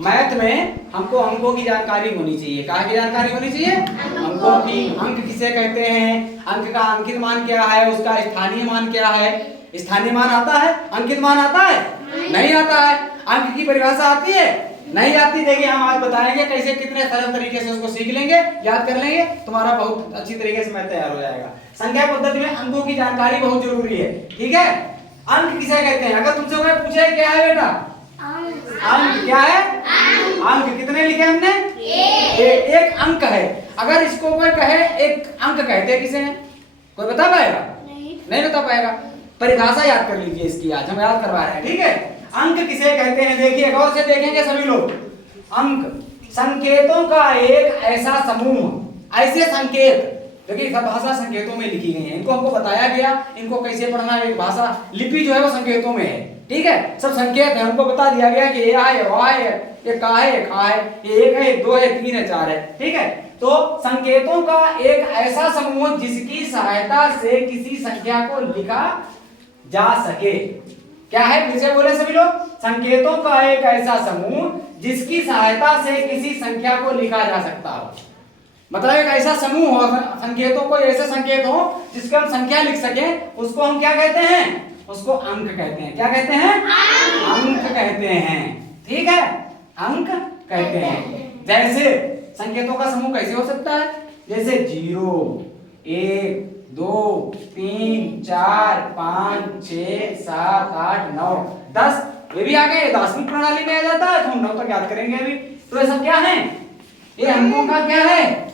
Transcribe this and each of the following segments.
Math में हमको अंकों की जानकारी होनी चाहिए। कहाँ की जानकारी होनी चाहिए? अंकों की। अंक किसे कहते हैं, अंक का अंकित मान क्या है, उसका स्थानीय मान क्या है। स्थानीय मान आता है, अंकित मान आता है? नहीं आता है। अंक की परिभाषा आती है? नहीं आती। देखिए हम आज बताएंगे कैसे, कितने सरल तरीके से उसको सीख लेंगे, याद कर लेंगे, तुम्हारा बहुत अच्छी तरीके से मैथ तैयार हो जाएगा। संख्या पद्धति में अंकों की जानकारी बहुत जरूरी है, ठीक है। अंक किसे कहते हैं? अगर तुमसे कोई पूछे क्या है बेटा अंक, क्या है अंक? कितने लिखे हमने? एक अंक है। अगर इसको कोई कहे एक अंक कहते हैं किसे, कोई बता पाएगा? नहीं बता पाएगा। परिभाषा याद कर लीजिए इसकी, आज हम याद करवा रहे हैं, ठीक है। अंक किसे कहते हैं? देखिए गौर से देखेंगे सभी लोग। अंक संकेतों का एक ऐसा समूह, ऐसे संकेत, देखिए सब भाषा संकेतों में लिखी गई है, इनको हमको बताया गया इनको कैसे पढ़ना है। एक भाषा लिपि जो है वो संकेतों में है, ठीक है। सब संकेत है, हमको बता दिया गया कि ये है, वो है, ये का है, ये खा है, ये एक है, दो है, तीन है, चार है, ठीक है। तो संकेतों का एक ऐसा समूह जिसकी सहायता से किसी संख्या को लिखा जा सके। क्या है? फिर से बोले सभी लोग। संकेतों का एक ऐसा समूह जिसकी सहायता से किसी संख्या को लिखा जा सकता हो। मतलब एक ऐसा समूह हो, संकेतों को ऐसे संकेत हो जिसके हम संख्या लिख सके, उसको हम क्या कहते हैं? उसको अंक कहते हैं। क्या कहते हैं? अंक कहते हैं, ठीक है। अंक कहते हैं। जैसे संकेतों का समूह कैसे हो सकता है? जैसे 0, 1, 2, 3, 4, 5, 6, 7, 8, 9, 10, ये भी आ गए। 10वीं प्रणाली में आ जाता है, तो हम 9 तक याद करेंगे अभी। तो ये सब क्या है? ये अंकों का क्या है?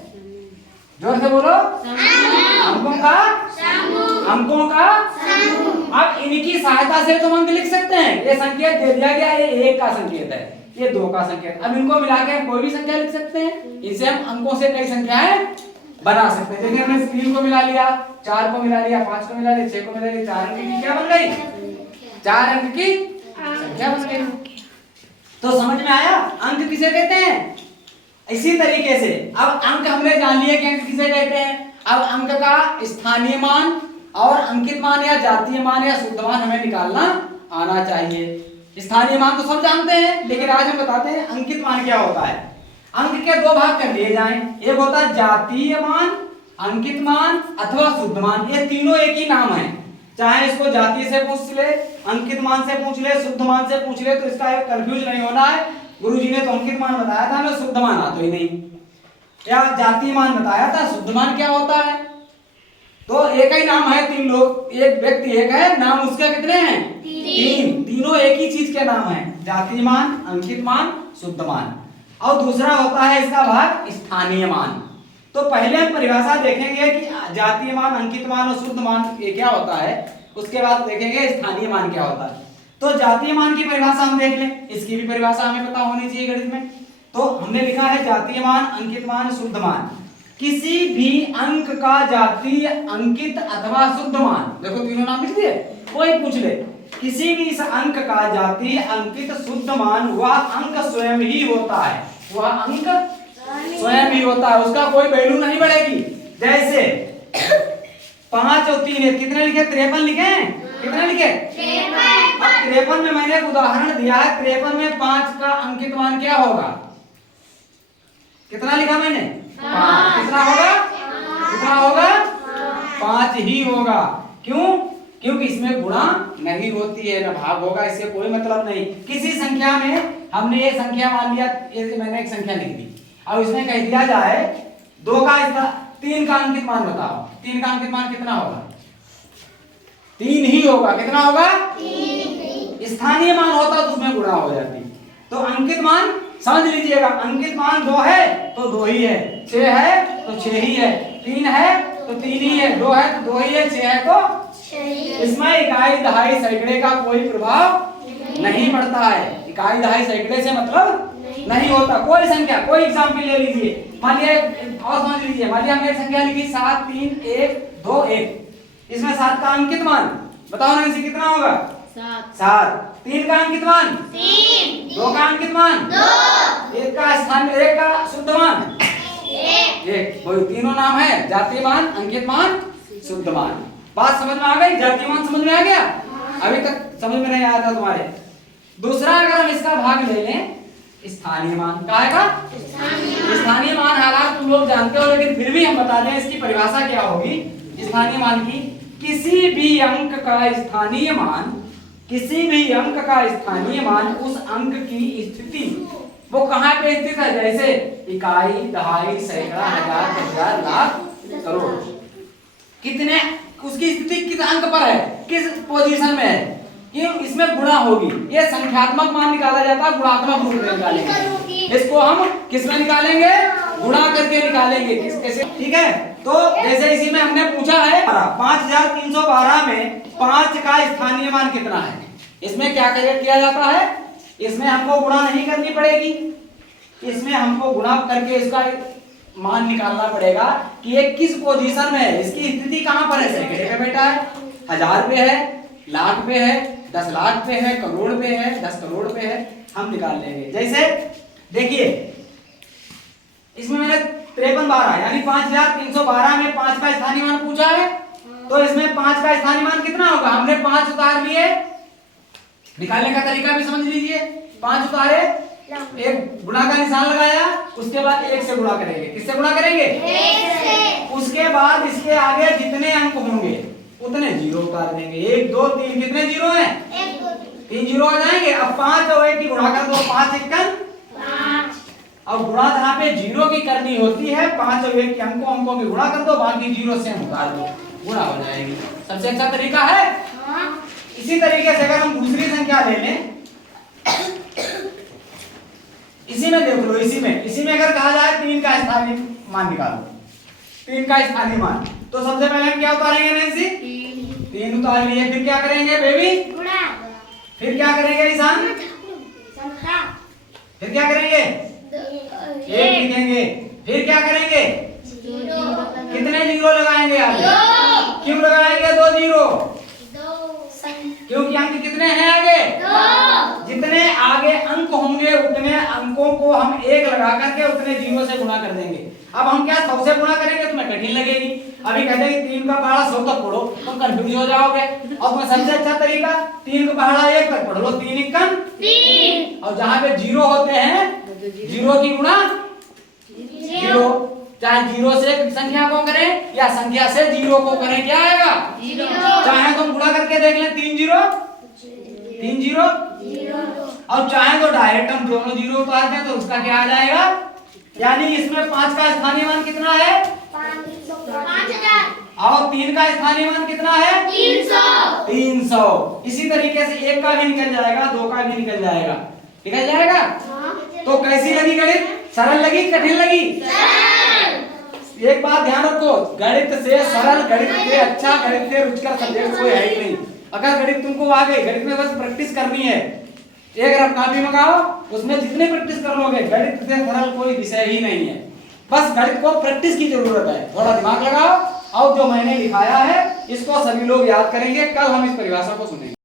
जोर से बोलो। अंकों का समूह। अंकों का समूह। अब इनकी सहायता से तुम अंक लिख सकते हैं। ये संकेत दे दिया गया, ये 1 का संकेत है, ये 2 का संकेत। अब इनको मिला के कोई भी संख्या लिख सकते हैं। इसे हम अंकों से कई संख्याएं बना सकते हैं। देखिए हमने 3 को मिला लिया, 4 को मिला लिया, 5 को मिला लिया, 6 को मिला लिया, 4 अंक की क्या बन गई? 4 अंक की संख्या बन गई। तो समझ में आया अंक किसे कहते हैं? इसी तरीके से अब अंक हमने जान लिया कि अंक किसे कहते हैं। अब अंक का स्थानीय मान और अंकित मान या जातीय मान या शुद्ध मान हमें निकालना आना चाहिए। स्थानीय मान तो सब जानते हैं, लेकिन आज हम बताते हैं अंकित मान क्या होता है। अंक के 2 भाग कर लिए जाएं, एक होता है जातीय मान, अंकित मान अथवा शुद्ध मान। ये तीनों एक ही नाम है, चाहे इसको जातीय से पूछ ले, अंकित मान से पूछ ले, शुद्ध मान से पूछ ले, तो इसका कंफ्यूज नहीं होना है। गुरुजी ने तो अंकित मान बताया था, हमें शुद्ध मान आता ही नहीं, या जातीय मान बताया था। शुद्ध मान क्या होता है? तो एक ही नाम है, 3 लोग, एक व्यक्ति एक है, नाम उसके कितने हैं? 3। तीनों एक ही चीज के नाम है, जातीय मान, अंकित मान, शुद्ध मान। और दूसरा होता है इसका भाग स्थानीय मान। तो पहले हम परिभाषा देखेंगे कि जातीय मान, अंकित मान और शुद्ध मान ये क्या होता है, उसके बाद देखेंगे स्थानीय मान क्या होता है। तो जातीय मान की परिभाषा हम देख लें, इसकी भी परिभाषा हमें पता होनी चाहिए गणित में। तो हमने लिखा है जातीय मान, अंकित मान, शुद्ध मान। किसी भी अंक का जातीय, अंकित अथवा शुद्ध मान, देखो तीनों नाम लिख दिए, कोई पूछ ले, किसी भी इस अंक का जातीय, अंकित, शुद्ध मान, वह अंक स्वयं ही होता है। वह अंक स्वयं ही होता है, उसका कोई वैल्यू नहीं बढ़ेगी। जैसे 5 और 3 कितने लिखे? 53 लिखे। कितने लिखे? 53। अब 53 में मैंने एक उदाहरण दिया है, 53 में 5 का अंकित मान क्या होगा? कितना लिखा मैंने? 5। कितना होगा? कितना होगा? 5 ही होगा। क्यों? क्योंकि इसमें गुणा नहीं होती है, ना भाग होगा, इससे कोई मतलब नहीं। किसी संख्या में हमने ये संख्या मान लिया, ये मैंने एक संख्या लिख दी, अब इसमें कह दिया जाए 2 का 3 का अंकित मान बताओ, 3 का अंकित मान कितना होगा? 3 ही होगा। कितना होगा? 3। स्थानीय मान होता तो उसमें गुणा हो जाती। तो अंकित मान समझ लीजिएगा, अंकित मान 2 है तो 2 ही है, 6 है तो 6 ही है, 3 है तो 3 ही है, 2 है तो 2 ही है, 6 है तो 6 ही है। इसमें इकाई, दहाई, सैकड़े का कोई प्रभाव नहीं पड़ता है। इकाई, दहाई, सैकड़े से मतलब नहीं होता। कोई संख्या, कोई एग्जाम्पल ले लीजिए, मान लिया और समझ लीजिए, मान लिया हमने एक संख्या लिखी 7, 3, 1, 2, 1। इसमें 7 का अंकित मान बताओ ना, इसे कितना होगा? 7। 3 का अंकित मान 3। 2 का अंकित मान 2। 1 का स्थान, 1 का शुद्ध मान 1। वही तीनों नाम है, जातीय मान, अंकित मान, शुद्ध मान। बात समझ में आ गई? जातीय मान समझ में आ गया? अभी तक समझ में नहीं आया था तुम्हारे। दूसरा अगर हम इसका भाग ले लें, स्थानीय मान। क्या है का? स्थानीय मान। हालांकि तुम लोग जानते हो, लेकिन फिर भी हम बता दें इसकी परिभाषा क्या होगी स्थानीय मान की। किसी भी अंक का स्थानीय मान, किसी भी अंक का स्थानीय मान उस अंक की स्थिति, वो कहाँ पे स्थित है, जैसे इकाई, दहाई, सैकड़ा, हजार, 10,000, लाख, करोड़, कितने, उसकी स्थिति किस अंक पर है, किस पोजीशन में है, कि इसमें गुणा होगी। ये संख्यात्मक मान निकाला जाता है, गुणात्मक रूप में निकालेंगे इसको। हम किस में निकालेंगे? गुणा करके निकालेंगे। किस कैसे? ठीक है। तो जैसे इसी में हमने पूछा है 5312 में 5 का स्थानीय मान कितना है। इसमें क्या किया जाता है, इसमें हमको गुणा नहीं करनी पड़ेगी, इसमें हमको गुणा करके इसका मान निकालना पड़ेगा कि ये किस पोजीशन में है, इसकी स्थिति कहां पर है। सैकड़े पे बैठा है, 1000 पे है, लाख पे है, 10 लाख पे है, करोड़ पे है, 10 करोड़ पे है, हम निकाल लेंगे। जैसे देखिए इसमें मैंने 5312 यानी 5312 में 5 का स्थानीय मान पूछा है, तो इसमें 5 का स्थानीय मान कितना होगा। हमने 5 उतार लिए, निकालने का तरीका भी समझ लीजिए। 5 उतारे, एक गुणा का निशान लगाया, उसके बाद 1 से गुणा करेंगे। किससे गुणा करेंगे? 1 से। उसके बाद इसके आगे जितने अंक होंगे उतने जीरो उतार देंगे। 1 2 3, कितने जीरो हैं? 3 जीरो आ जाएंगे। अब 5 और 1 की गुणा कर दो, 5 एकम 5। अब गुणा जहाँ पे जीरो की करनी होती है, 5 और 1 के अंकों की गुणा कर दो, बाकी जीरो से उतार दो, गुणा हो जाएगी। सबसे अच्छा तरीका है। इसी तरीके से अगर हम दूसरी संख्या ले लें, इसी में देख लो, इसी में अगर कहा जाए 3 का स्थानीय मान निकालो, 3 का स्थानीय मान, तो सबसे पहले हम क्या उतारेंगे नैन्सी? 3 उतार लिए। फिर क्या करेंगे बेबी? गुणा। फिर क्या करेंगे निशान? फिर क्या करेंगे? 1 लिखेंगे। फिर क्या करेंगे? कितने जीरो लगाएंगे आगे? क्यों लगाएंगे 2 जीरो? क्योंकि अंक कितने हैं आगे? 2। जितने आगे अंक होंगे उतने अंकों को हम 1 लगा करके उतने जीरो से गुणा कर देंगे। अब हम क्या 100 से गुणा करेंगे, तुम्हें कठिन लगेगी। अभी कहते हैं 3 का पहाड़ा 100 तक पढ़ो, तुम कंफ्यूज हो जाओगे। और तुम्हें सबसे अच्छा तरीका 3 का पहाड़ा 1 तक पढ़ लो, 3 एकम 3। और जहां पे जीरो होते हैं, जीरो की गुणा जीरो, चाहे जीरो से संख्या को करें या संख्या से जीरो को करें, क्या आएगा? जीरो। चाहे तुम गुणा करके देख लें, 3 जीरो 3 जीरो, और चाहे तो डायरेक्ट हम दोनों जीरो उतार दें तो उसका क्या आ जाएगा। यानी इसमें 5 का स्थानीय मान कितना है? 5000। और 3 का स्थानीय मान कितना है? 300। इसी तरीके से 1 का भी निकल जाएगा, 2 का भी निकल जाएगा। निकल जाएगा। तो कैसी लगी गणित? सरल लगी, कठिन लगी? एक बात ध्यान रखो, गणित से सरल, गणित से अच्छा, गणित से रुचिकर सब्जेक्ट कोई है ही नहीं। अगर गणित तुमको आ गई, गणित में बस प्रैक्टिस करनी है। एक रफ कॉपी मंगाओ, उसमें जितनी प्रैक्टिस कर लोगे, गणित से सरल कोई विषय ही नहीं है। बस गणित को प्रैक्टिस की जरूरत है, थोड़ा दिमाग लगाओ। और जो मैंने लिखाया है इसको सभी लोग याद करेंगे। कल हम इस परिभाषा को सुनेंगे।